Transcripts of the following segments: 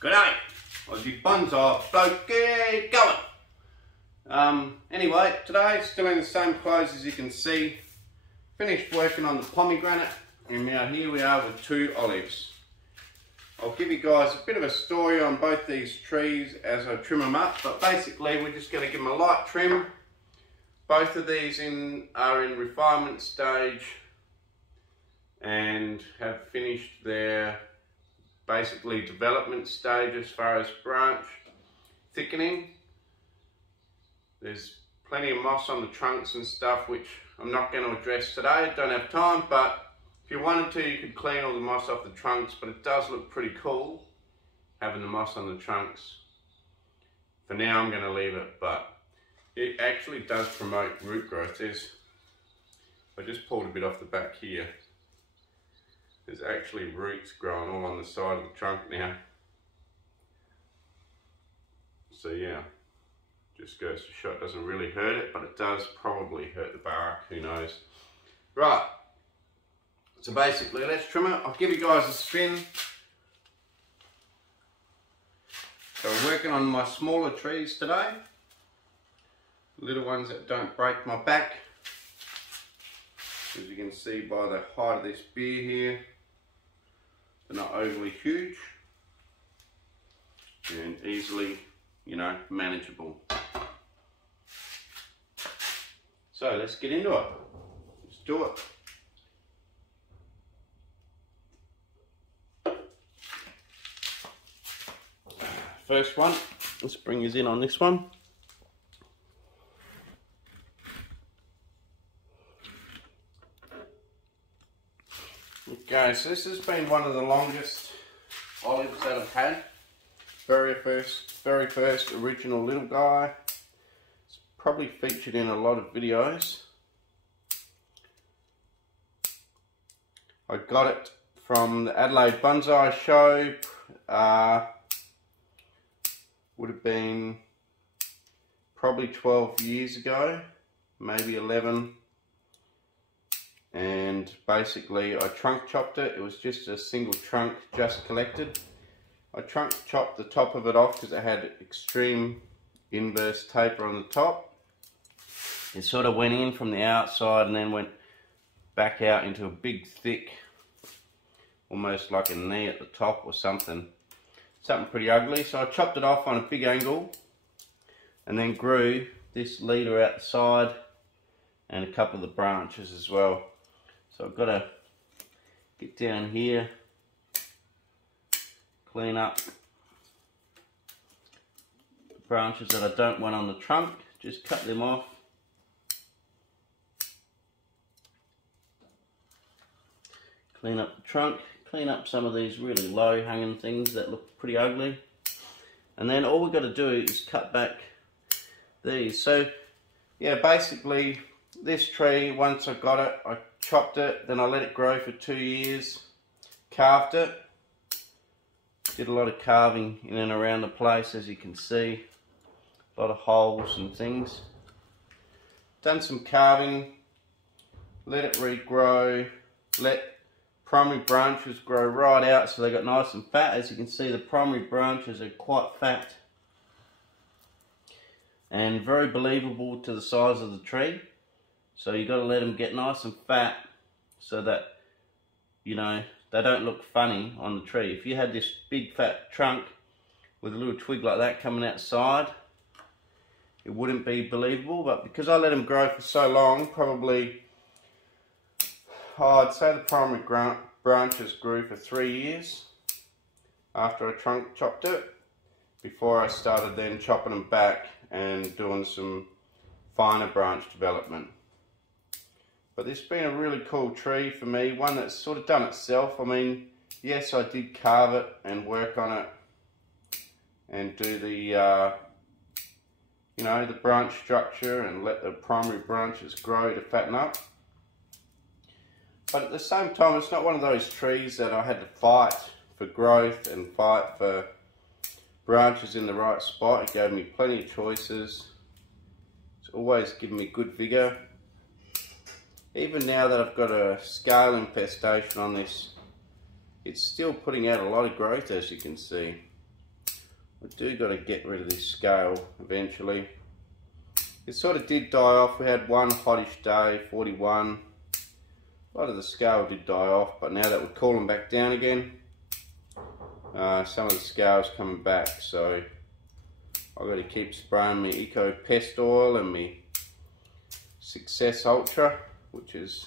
G'day, Aussie Bonsai Bloke, get going. Anyway, today still in the same clothes as you can see. Finished working on the pomegranate, and now here we are with 2 olives. I'll give you guys a bit of a story on both these trees as I trim them up, but basically we're just going to give them a light trim. Both of these are in refinement stage and have finished their basically development stage as far as branch thickening. There's plenty of moss on the trunks and stuff, which I'm not going to address today, don't have time, but if you wanted to, you could clean all the moss off the trunks, but it does look pretty cool having the moss on the trunks. For now I'm going to leave it, but it actually does promote root growth. I just pulled a bit off the back here. There's actually roots growing all on the side of the trunk now. So yeah, just goes to show it doesn't really hurt it, but it does probably hurt the bark, who knows. Right, so basically let's trim it. I'll give you guys a spin. So we're working on my smaller trees today. Little ones that don't break my back. As you can see by the height of this beer here, they're not overly huge and easily, manageable. So let's get into it. Let's do it. First one, let's bring us in on this one. Okay, so this has been one of the longest olives that I've had. Very first original little guy. It's probably featured in a lot of videos. I got it from the Adelaide Bonsai show. Would have been probably 12 years ago, maybe 11. And basically I trunk chopped it. It was just a single trunk just collected. I trunk chopped the top of it off because it had extreme inverse taper on the top. It sort of went in from the outside and then went back out into a big thick, almost like a knee at the top or something pretty ugly. So I chopped it off on a big angle and then grew this leader out the side and a couple of the branches as well. So I've got to get down here, clean up the branches that I don't want on the trunk, just cut them off. Clean up the trunk, clean up some of these really low hanging things that look pretty ugly. And then all we've got to do is cut back these. So yeah, basically this tree, once I got it, I chopped it, then I let it grow for 2 years, carved it, did a lot of carving in and around the place, as you can see, a lot of holes and things. Done some carving, let it regrow, let primary branches grow right out so they got nice and fat. As you can see, the primary branches are quite fat and very believable to the size of the tree. So you've got to let them get nice and fat so that, they don't look funny on the tree. If you had this big fat trunk with a little twig like that coming outside, it wouldn't be believable. But because I let them grow for so long, probably, I'd say the primary branches grew for 3 years after I trunk chopped it, before I started then chopping them back and doing some finer branch development. But this has been a really cool tree for me, one that's sort of done itself. I mean, yes, I did carve it and work on it and do the, the branch structure and let the primary branches grow to fatten up. But at the same time, it's not one of those trees that I had to fight for growth and fight for branches in the right spot. It gave me plenty of choices. It's always given me good vigour. Even now that I've got a scale infestation on this, it's still putting out a lot of growth, as you can see. I do got to get rid of this scale eventually. It sort of did die off. We had one hottish day, 41. A lot of the scale did die off, but now that we're cooling back down again, some of the scale's coming back, so I've got to keep spraying my Eco Pest Oil and my Success Ultra, which is,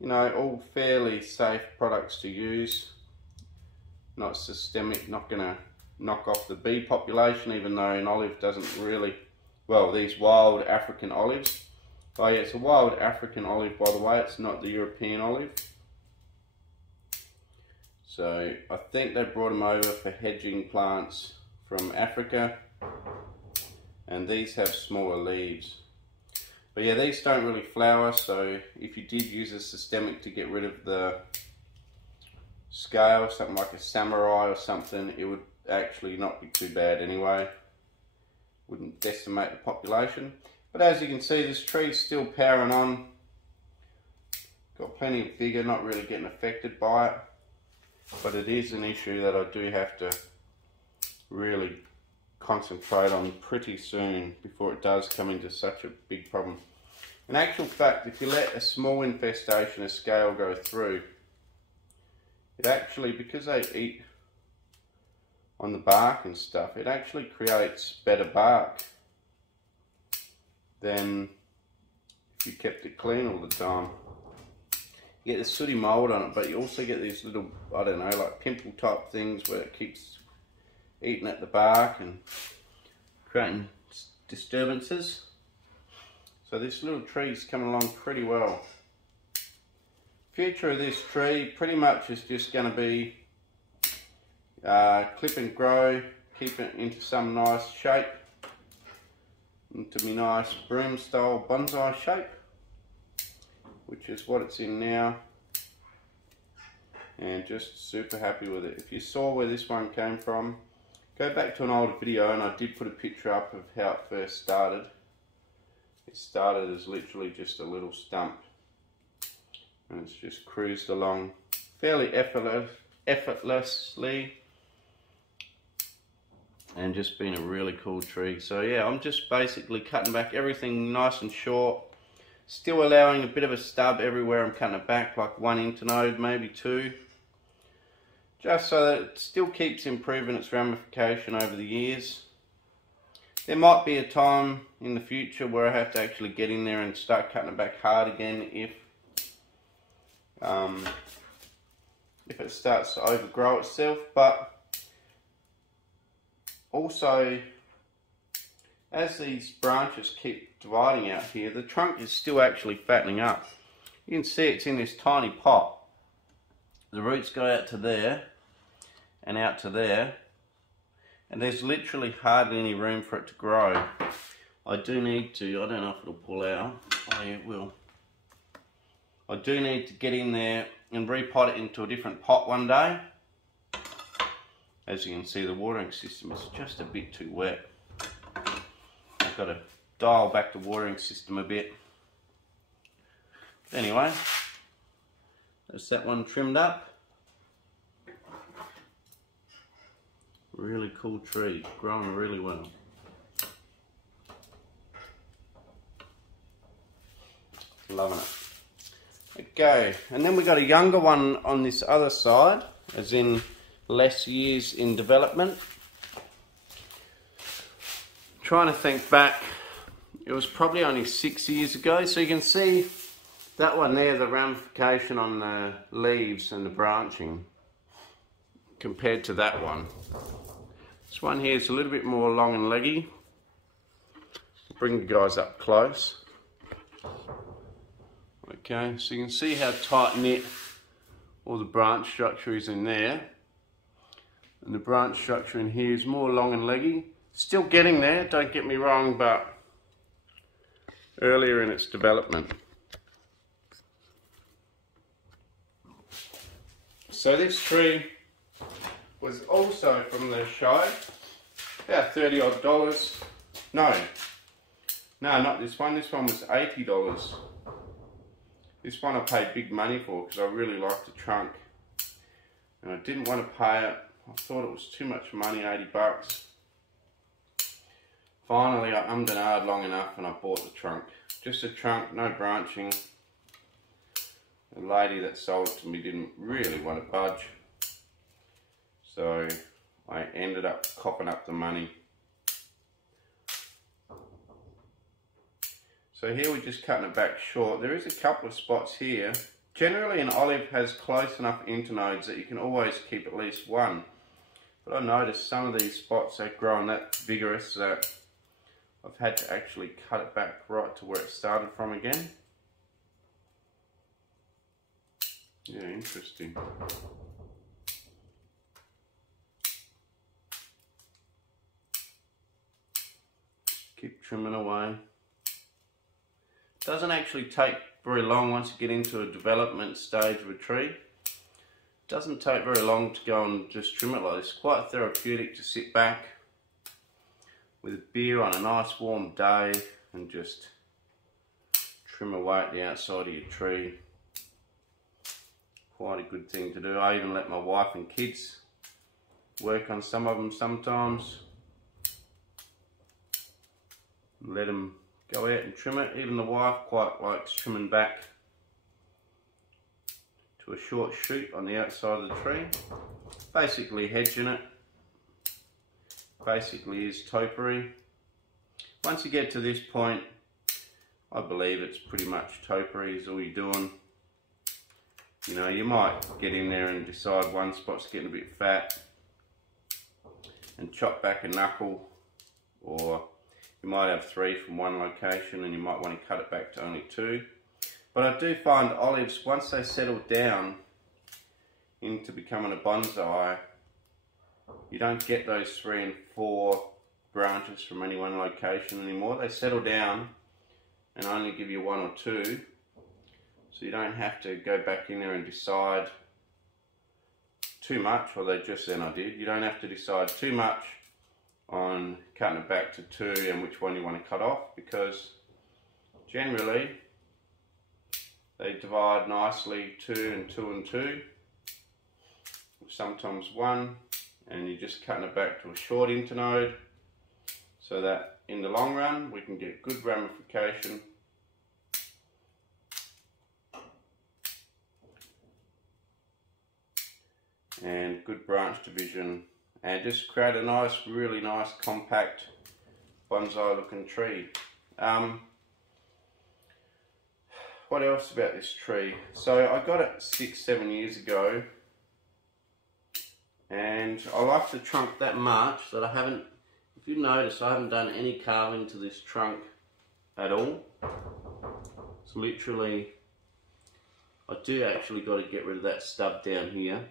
you know, all fairly safe products to use. Not systemic, not going to knock off the bee population, even though an olive doesn't really, well, these wild African olives. Oh yeah, it's a wild African olive, by the way, it's not the European olive. So I think they brought them over for hedging plants from Africa, and these have smaller leaves. But yeah, these don't really flower, so if you did use a systemic to get rid of the scale, something like a samurai or something, it would actually not be too bad anyway. Wouldn't decimate the population. But as you can see, this tree's still powering on. Got plenty of vigour, not really getting affected by it. But it is an issue that I do have to really concentrate on pretty soon before it does come into such a big problem. In actual fact, if you let a small infestation of scale go through, it actually, because they eat on the bark and stuff, it actually creates better bark than if you kept it clean all the time. You get the sooty mould on it, but you also get these little, I don't know, like pimple type things where it keeps eating at the bark and creating disturbances. So this little tree's coming along pretty well. Future of this tree pretty much is just going to be clip and grow, keep it into some nice shape, into my nice broom style bonsai shape, which is what it's in now, and just super happy with it. If you saw where this one came from, go back to an older video and I did put a picture up of how it first started. It started as literally just a little stump, and it's just cruised along fairly effortlessly, and just been a really cool tree. So yeah, I'm just basically cutting back everything nice and short, still allowing a bit of a stub everywhere I'm cutting it back, like 1 internode, maybe 2, just so that it still keeps improving its ramification over the years. There might be a time in the future where I have to actually get in there and start cutting it back hard again if it starts to overgrow itself. But also, as these branches keep dividing out here, the trunk is still actually fattening up. You can see it's in this tiny pot. The roots go out to there and out to there, and there's literally hardly any room for it to grow. I do need to, I don't know if it'll pull out. Oh yeah, it will. I do need to get in there and repot it into a different pot one day. As you can see, the watering system is just a bit too wet. I've got to dial back the watering system a bit. But anyway, that's that one trimmed up. Really cool tree, growing really well. Loving it. Okay, and then we got a younger one on this other side, as in less years in development. Trying to think back, it was probably only 6 years ago, so you can see that one there, the ramification on the leaves and the branching compared to that one. This one here is a little bit more long and leggy. Bring you guys up close. Okay, so you can see how tight knit all the branch structure is in there. And the branch structure in here is more long and leggy. Still getting there, don't get me wrong, but earlier in its development. So this tree was also from the show, about $30 odd. No, not this one. This one was $80. This one I paid big money for because I really liked the trunk, and I didn't want to pay it I thought it was too much money, 80 bucks. Finally, I ummed and ahed long enough and I bought the trunk. Just a trunk, no branching. The lady that sold it to me didn't really want to budge. So I ended up copping up the money. So here we're just cutting it back short. There is a couple of spots here. Generally an olive has close enough internodes that you can always keep at least one. But I noticed some of these spots are growing that vigorous that I've had to actually cut it back right to where it started from again. Yeah, interesting. Keep trimming away. Doesn't actually take very long once you get into a development stage of a tree. It doesn't take very long to go and just trim it like this. Quite therapeutic to sit back with a beer on a nice warm day and just trim away at the outside of your tree. Quite a good thing to do. I even let my wife and kids work on some of them sometimes. Let them go out and trim it. Even the wife quite likes trimming back to a short shoot on the outside of the tree. Basically hedging it. Basically is topiary. Once you get to this point, I believe it's pretty much topiary is all you're doing. You know, you might get in there and decide one spot's getting a bit fat and chop back a knuckle, or you might have 3 from one location and you might want to cut it back to only 2. But I do find olives, once they settle down into becoming a bonsai, you don't get those 3 and 4 branches from any one location anymore. They settle down and only give you 1 or 2. So you don't have to go back in there and decide too much, although just then I did. You don't have to decide too much on cutting it back to 2 and which one you want to cut off, because generally they divide nicely 2 and 2 and 2, sometimes 1, and you're just cutting it back to a short internode so that in the long run we can get good ramification and good branch division, and just create a nice, really nice compact bonsai looking tree. What else about this tree? So I got it 6-7 years ago, and I like the trunk that much that I haven't, if you notice, I haven't done any carving to this trunk at all. It's literally, I do actually got to get rid of that stub down here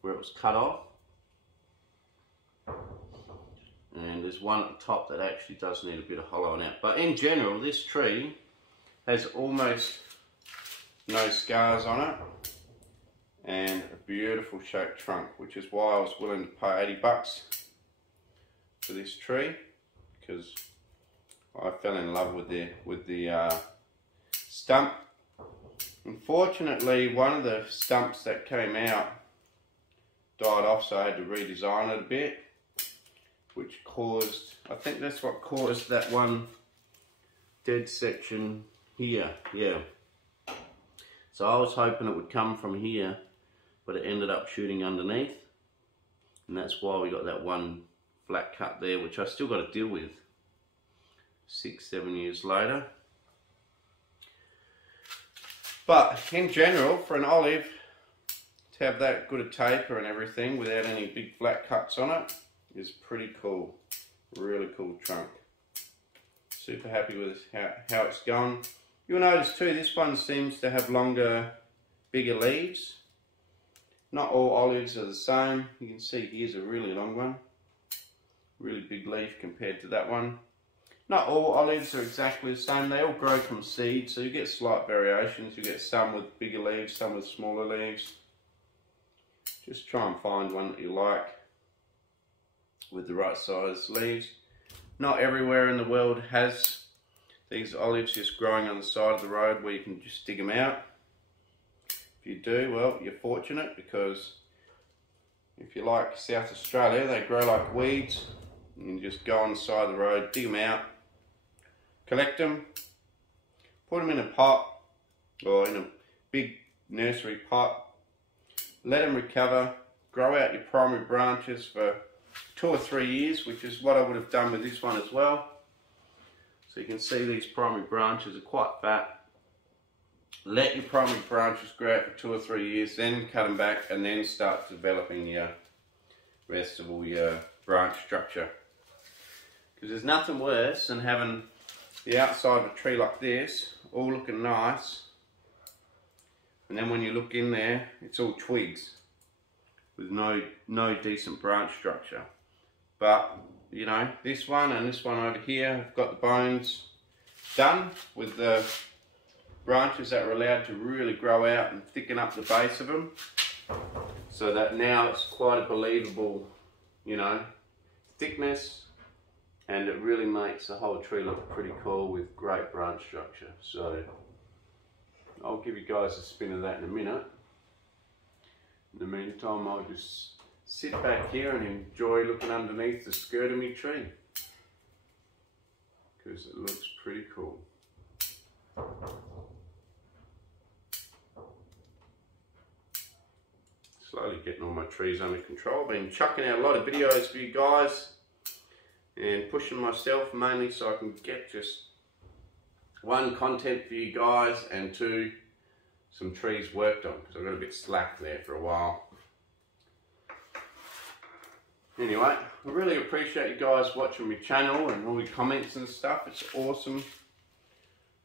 where it was cut off, and there's one at the top that actually does need a bit of hollowing out. But in general, this tree has almost no scars on it and a beautiful shaped trunk, which is why I was willing to pay 80 bucks for this tree, because I fell in love with the stump. Unfortunately, one of the stumps that came out died off, so I had to redesign it a bit, which caused, I think that's what caused that one dead section here, yeah. So I was hoping it would come from here, but it ended up shooting underneath, and that's why we got that one flat cut there, which I still got to deal with 6-7 years later. But in general, for an olive to have that good a taper and everything without any big flat cuts on it is pretty cool. Really cool trunk. Super happy with how it's going. You'll notice too, this one seems to have longer, bigger leaves. Not all olives are the same. You can see here's a really long one. Really big leaf compared to that one. Not all olives are exactly the same. They all grow from seed, so you get slight variations. You get some with bigger leaves, some with smaller leaves. Just try and find one that you like with the right size leaves. Not everywhere in the world has these olives just growing on the side of the road where you can just dig them out. If you do, well, you're fortunate, because if you like South Australia, they grow like weeds. You can just go on the side of the road, dig them out, collect them, put them in a pot or in a big nursery pot, let them recover, grow out your primary branches for 2 or 3 years, which is what I would have done with this one as well. So you can see these primary branches are quite fat. Let your primary branches grow out for 2 or 3 years, then cut them back and then start developing your rest of all your branch structure. Because there's nothing worse than having the outside of a tree like this, all looking nice, and then when you look in there, it's all twigs with no decent branch structure. But you know, this one and this one over here have got the bones done with the branches that are allowed to really grow out and thicken up the base of them, so that now it's quite a believable, you know, thickness, and it really makes the whole tree look pretty cool with great branch structure. So I'll give you guys a spin of that in a minute. In the meantime, I'll just sit back here and enjoy looking underneath the skirt of my tree, because it looks pretty cool. Slowly getting all my trees under control. Been chucking out a lot of videos for you guys and pushing myself mainly so I can get just 1, content for you guys, and 2, some trees worked on, because I got a bit slack there for a while. Anyway, I really appreciate you guys watching my channel and all your comments and stuff. It's awesome.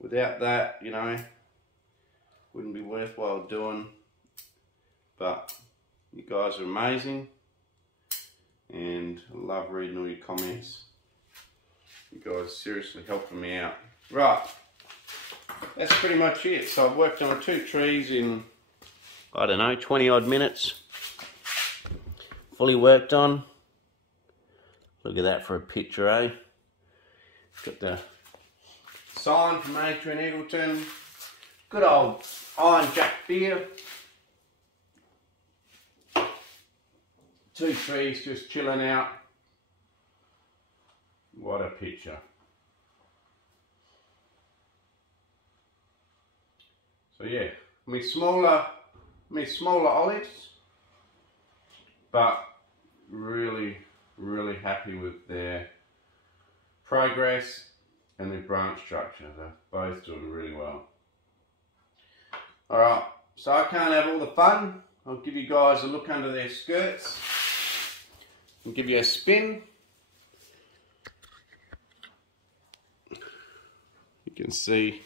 Without that, you know, wouldn't be worthwhile doing. But you guys are amazing, and I love reading all your comments. You guys are seriously helping me out. Right, that's pretty much it. So I've worked on 2 trees in, I don't know, 20 odd minutes. Fully worked on. Look at that for a picture, eh? Got the sign from Adrian Eagleton. Good old Iron Jack beer. 2 trees just chilling out. What a picture. So yeah, me smaller olives, but really happy with their progress and their branch structure. They're both doing really well. Alright, so I can't have all the fun. I'll give you guys a look under their skirts and give you a spin. You can see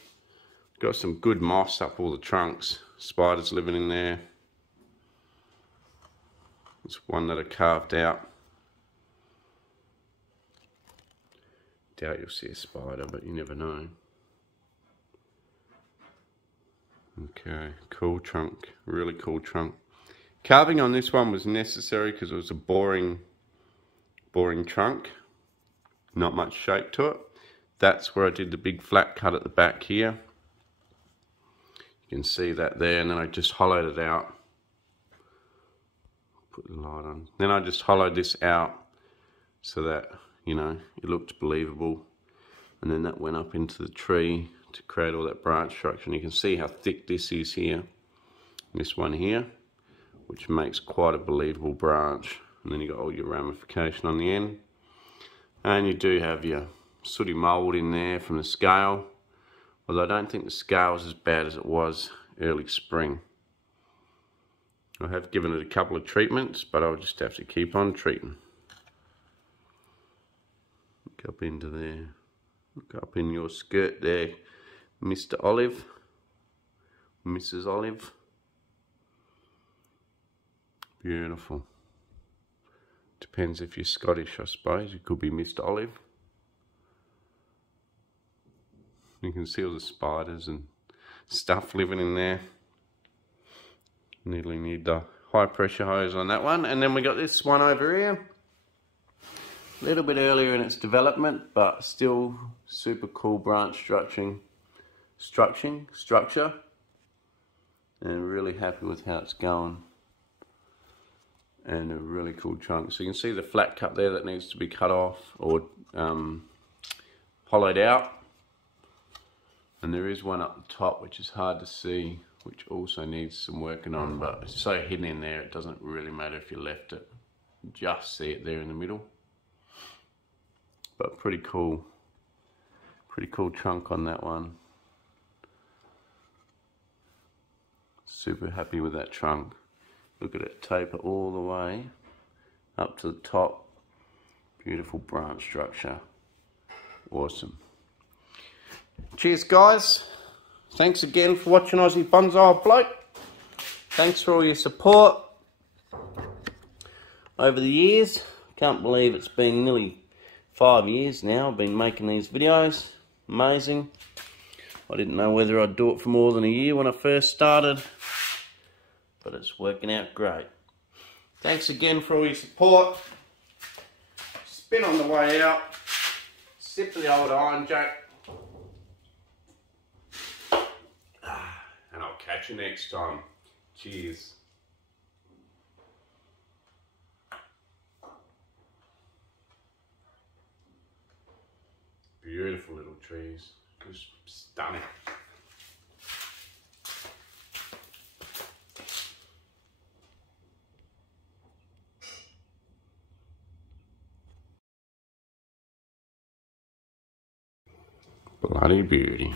got some good moss up all the trunks. Spiders living in there. There's one that I carved out. Doubt you'll see a spider, but you never know. Okay, cool trunk, really cool trunk. Carving on this one was necessary because it was a boring trunk. Not much shape to it. That's where I did the big flat cut at the back here. You can see that there, and then I just hollowed it out. Put the light on. Then I just hollowed this out so that, you know, it looked believable. And then that went up into the tree to create all that branch structure. And you can see how thick this is here. This one here, which makes quite a believable branch. And then you got all your ramification on the end. And you do have your sooty mould in there from the scale. Although I don't think the scale is as bad as it was early spring. I have given it a couple of treatments, but I'll just have to keep on treating. Look up into there. Look up in your skirt there, Mr. Olive. Mrs. Olive. Beautiful. Depends if you're Scottish, I suppose. You could be Mr. Olive. You can see all the spiders and stuff living in there. Nearly need the high pressure hose on that one. And then we got this one over here. A little bit earlier in its development, but still super cool branch structure. And really happy with how it's going. and a really cool trunk. So you can see the flat cut there that needs to be cut off or hollowed out. And there is one up the top which is hard to see, which also needs some working on, but it's so hidden in there it doesn't really matter if you left it. Just see it there in the middle. But pretty cool trunk on that one. Super happy with that trunk. Look at it taper all the way up to the top. Beautiful branch structure. Awesome. Cheers guys. Thanks again for watching Aussie Bonsai Bloke. Thanks for all your support over the years. Can't believe it's been nearly 5 years now I've been making these videos. Amazing. I didn't know whether I'd do it for more than a year when I first started, but it's working out great. Thanks again for all your support. Spin on the way out. Sip of the old iron jack. And I'll catch you next time. Cheers. Beautiful little trees. Just stunning. Bloody beauty.